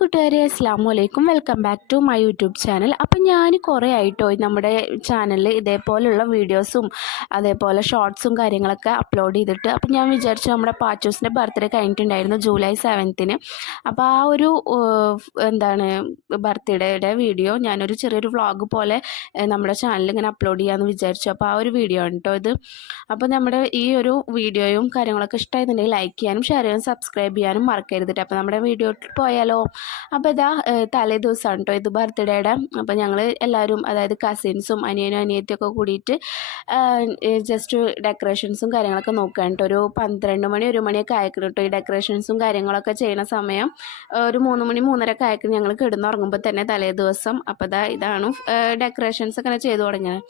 കൂട്ടുകാരെ അസ്സലാമു അലൈക്കും, welcome back to my YouTube channel. അപ്പം ഞാൻ കുറേ ആയിട്ടോ നമ്മുടെ ചാനലിൽ ഇതേപോലെയുള്ള വീഡിയോസും അതേപോലെ ഷോർട്സും കാര്യങ്ങളൊക്കെ അപ്ലോഡ് ചെയ്തിട്ട്. അപ്പം ഞാൻ വിചാരിച്ചു നമ്മുടെ പാച്ചൂസിൻ്റെ ബർത്ത്ഡേ കഴിഞ്ഞിട്ടുണ്ടായിരുന്നു ജൂലൈ 7-ന്. അപ്പോൾ ആ ഒരു ബർത്ത്ഡേയുടെ വീഡിയോ ഞാനൊരു ചെറിയൊരു വ്ളോഗ് പോലെ നമ്മുടെ ചാനലിൽ ഇങ്ങനെ അപ്ലോഡ് ചെയ്യാമെന്ന് വിചാരിച്ചു. അപ്പോൾ ആ ഒരു വീഡിയോ ആണ് കേട്ടോ ഇത്. അപ്പോൾ നമ്മുടെ ഈ ഒരു വീഡിയോയും കാര്യങ്ങളൊക്കെ ഇഷ്ടമായിരുന്നുണ്ടെങ്കിൽ ലൈക്ക് ചെയ്യാനും ഷെയർ ചെയ്യാനും സബ്സ്ക്രൈബ് ചെയ്യാനും മറക്കരുതിട്ട്. അപ്പോൾ നമ്മുടെ വീഡിയോ പോയാലോ. അപ്പോൾ ഇതാ തലേ ദിവസമാണ് കേട്ടോ ഇത് ബർത്ത്ഡേയുടെ. അപ്പോൾ ഞങ്ങൾ എല്ലാവരും, അതായത് കസിൻസും അനിയനും അനിയത്തിയൊക്കെ കൂടിയിട്ട് ജസ്റ്റ് ഡെക്കറേഷൻസും കാര്യങ്ങളൊക്കെ നോക്കുകയാണ് കേട്ടോ. ഒരു 12 മണി 1 മണിയൊക്കെ ആയിരിക്കും കേട്ടോ ഈ ഡെക്കറേഷൻസും കാര്യങ്ങളൊക്കെ ചെയ്യുന്ന സമയം. ഒരു 3 മണി 3:30 ആയിരിക്കും ഞങ്ങൾ കിടന്നുറങ്ങുമ്പോൾ തന്നെ തലേ ദിവസം. അപ്പോൾ ഇതാണ് ഡെക്കറേഷൻസ് ഒക്കെ ചെയ്തു തുടങ്ങിയത്.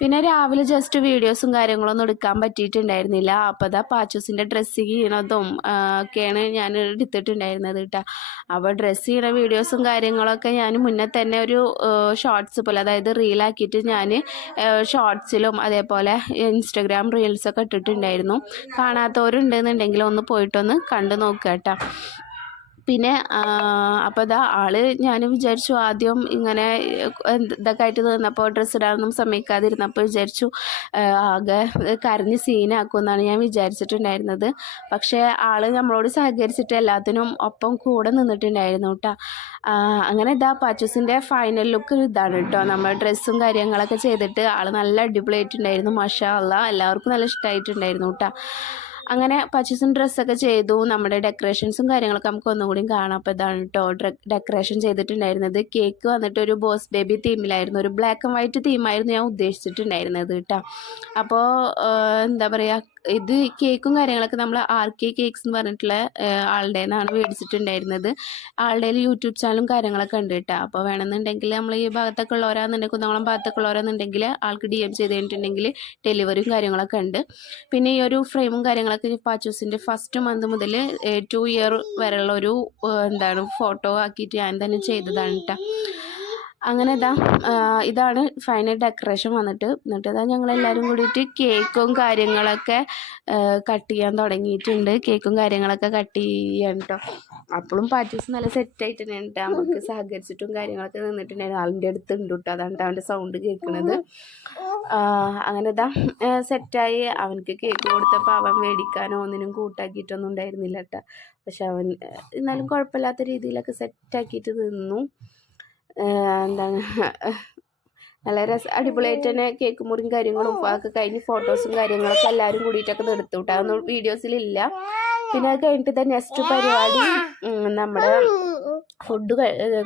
പിന്നെ രാവിലെ ജസ്റ്റ് വീഡിയോസും കാര്യങ്ങളൊന്നും എടുക്കാൻ പറ്റിയിട്ടുണ്ടായിരുന്നില്ല. അപ്പോൾ പാച്ചൂസിൻ്റെ ഡ്രസ്സ് ചെയ്യണതും ഒക്കെയാണ് ഞാൻ എടുത്തിട്ടുണ്ടായിരുന്നത് കേട്ടോ. അപ്പോൾ ഡ്രസ്സ് ചെയ്യുന്ന വീഡിയോസും കാര്യങ്ങളൊക്കെ ഞാൻ മുന്നേ തന്നെ ഒരു ഷോർട്സ് പോലെ, അതായത് റീലാക്കിയിട്ട് ഞാൻ ഷോർട്സിലും അതേപോലെ ഇൻസ്റ്റഗ്രാം റീൽസൊക്കെ ഇട്ടിട്ടുണ്ടായിരുന്നു. കാണാത്തവരുണ്ടെന്നുണ്ടെങ്കിൽ ഒന്ന് പോയിട്ടൊന്ന് കണ്ടു നോക്കുക കേട്ടോ. പിന്നെ അപ്പോൾ ഞാൻ വിചാരിച്ചു ആദ്യം ഇങ്ങനെ ഇതൊക്കെ ആയിട്ട് നിന്നപ്പോൾ ഡ്രസ്സ് ഇടാനൊന്നും സമ്മതിക്കാതിരുന്നപ്പോൾ വിചാരിച്ചു ആകെ കരഞ്ഞ് സീനാക്കുമെന്നാണ് ഞാൻ വിചാരിച്ചിട്ടുണ്ടായിരുന്നത്. പക്ഷേ നമ്മളോട് സഹകരിച്ചിട്ട് എല്ലാത്തിനും ഒപ്പം കൂടെ നിന്നിട്ടുണ്ടായിരുന്നു കേട്ടോ. അങ്ങനെ പാച്ചൂസിൻ്റെ ഫൈനൽ ലുക്ക് ഇതാണ് കേട്ടോ. നമ്മൾ ഡ്രസ്സും കാര്യങ്ങളൊക്കെ ചെയ്തിട്ട് നല്ല അടിപൊളിയായിട്ടുണ്ടായിരുന്നു. മാഷാ അല്ലാഹ്, എല്ലാവർക്കും നല്ല ഇഷ്ടമായിട്ടുണ്ടായിരുന്നു കേട്ടോ. അങ്ങനെ പർച്ചേസും ഡ്രസ്സൊക്കെ ചെയ്തു. നമ്മുടെ ഡെക്കറേഷൻസും കാര്യങ്ങളൊക്കെ നമുക്ക് ഒന്നുകൂടി കാണാം. അപ്പോൾ ഇതാണ് കേട്ടോ ഡെക്കറേഷൻ ചെയ്തിട്ടുണ്ടായിരുന്നത്. കേക്ക് വന്നിട്ട് ഒരു ബോസ് ബേബി തീമിലായിരുന്നു, ഒരു ബ്ലാക്ക് ആൻഡ് വൈറ്റ് തീമായിരുന്നു ഞാൻ ഉദ്ദേശിച്ചിട്ടുണ്ടായിരുന്നത് കേട്ടോ. അപ്പോൾ എന്താ പറയുക, ഇത് കേക്കും കാര്യങ്ങളൊക്കെ നമ്മൾ RK കേക്ക്സ് എന്ന് പറഞ്ഞിട്ടുള്ള ആളുടെ നിന്നാണ് മേടിച്ചിട്ടുണ്ടായിരുന്നത്. ആളുടെ യൂട്യൂബ് ചാനലും കാര്യങ്ങളൊക്കെ ഉണ്ട് കേട്ടോ. അപ്പോൾ വേണമെന്നുണ്ടെങ്കിൽ നമ്മൾ ഈ ഭാഗത്തൊക്കെ ഉള്ളവരാണെന്നുണ്ടെങ്കിൽ, കുന്നംകുളം ഭാഗത്തൊക്കെ ഉള്ളവരാണെന്നുണ്ടെങ്കിൽ ആൾക്ക് DM ചെയ്ത് കഴിഞ്ഞിട്ടുണ്ടെങ്കിൽ ഡെലിവറിയും കാര്യങ്ങളൊക്കെ ഉണ്ട്. പിന്നെ ഈ ഒരു ഫ്രെയിമും കാര്യങ്ങളൊക്കെ പാച്ചൂസിൻ്റെ ഫസ്റ്റ് മന്ത് മുതൽ 2 ഇയർ വരെയുള്ള ഒരു ഫോട്ടോ ആക്കിയിട്ട് ഞാൻ തന്നെ ചെയ്തതാണ് കേട്ടോ. അങ്ങനെ ഇതാണ് ഫൈനൽ ഡെക്കറേഷൻ വന്നിട്ട്. എന്നിട്ട് ഞങ്ങളെല്ലാവരും കൂടിയിട്ട് കേക്കും കാര്യങ്ങളൊക്കെ കട്ട് ചെയ്യാൻ തുടങ്ങിയിട്ടുണ്ട്. കേക്കും കാര്യങ്ങളൊക്കെ കട്ട് ചെയ്യാൻ കേട്ടോ. അപ്പോഴും പാച്ചൂസ് നല്ല സെറ്റായിട്ടുണ്ടായിരുന്നു കേട്ടോ. നമുക്ക് സഹകരിച്ചിട്ടും കാര്യങ്ങളൊക്കെ നിന്നിട്ടുണ്ടായിരുന്നു. ആളിൻ്റെ അടുത്തുണ്ട് കേട്ടോ, അതാണ് അവൻ്റെ സൗണ്ട് കേൾക്കുന്നത്. അങ്ങനെ സെറ്റായി. അവനക്ക് കേക്ക് കൊടുത്തപ്പോൾ അവൻ മേടിക്കാനോ ഒന്നിനും കൂട്ടാക്കിയിട്ടൊന്നും ഉണ്ടായിരുന്നില്ല കേട്ടോ. പക്ഷെ അവൻ എന്നാലും കുഴപ്പമില്ലാത്ത രീതിയിലൊക്കെ സെറ്റാക്കിയിട്ട് നിന്നു. നല്ല അടിപൊളിയായിട്ട് തന്നെ കേക്ക് മുറിയും കാര്യങ്ങളും ഒക്കെ കഴിഞ്ഞ് ഫോട്ടോസും കാര്യങ്ങളൊക്കെ എല്ലാവരും കൂടിയിട്ടൊക്കെ എടുത്തു കേട്ടോ. അതൊന്നും വീഡിയോസിലില്ല. പിന്നെ അത് കഴിഞ്ഞിട്ട് നെക്സ്റ്റ് പരിപാടി നമ്മുടെ ഫുഡ്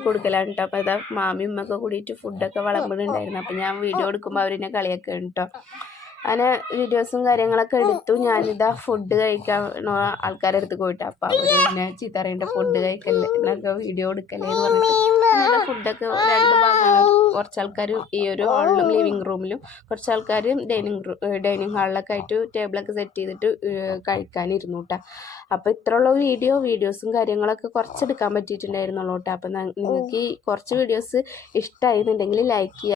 കൊടുക്കലാണ് കേട്ടോ. അപ്പോൾ മാമിയും ഉമ്മയൊക്കെ കൂടിയിട്ട് ഫുഡൊക്കെ വിളമ്പുന്നുണ്ടായിരുന്നു. അപ്പോൾ ഞാൻ വീഡിയോ എടുക്കുമ്പോൾ അവരെന്നെ കളിയൊക്കെ കേട്ടോ. അങ്ങനെ വീഡിയോസും കാര്യങ്ങളൊക്കെ എടുത്തു. ഫുഡ് കഴിക്കാൻ ആൾക്കാരുടെ അടുത്ത് പോയിട്ട്. അപ്പോൾ അവർ പിന്നെ ചീത്ത അറിയേണ്ട, ഫുഡ് കഴിക്കല്ലേ എന്നൊക്കെ വീഡിയോ എടുക്കല്ലേ എന്ന് പറഞ്ഞിട്ട് ഫുഡൊക്കെ 2 ഭാഗമാണ്. കുറച്ച് ആൾക്കാർ ഈ ഒരു ഹാളിലും ലിവിങ് റൂമിലും, കുറച്ച് ആൾക്കാർ ഡൈനിങ് ഹാളിലൊക്കെ ആയിട്ട് ടേബിളൊക്കെ സെറ്റ് ചെയ്തിട്ട് കഴിക്കാനിരുന്നു കേട്ടോ. അപ്പോൾ ഇത്രയുള്ള വീഡിയോസും കാര്യങ്ങളൊക്കെ കുറച്ചെടുക്കാൻ പറ്റിയിട്ടുണ്ടായിരുന്നുള്ളൂ കേട്ടോ. അപ്പോൾ നിങ്ങൾക്ക് ഈ കുറച്ച് വീഡിയോസ് ഇഷ്ടമായിരുന്നുണ്ടെങ്കിൽ ലൈക്ക് ചെയ്യുക.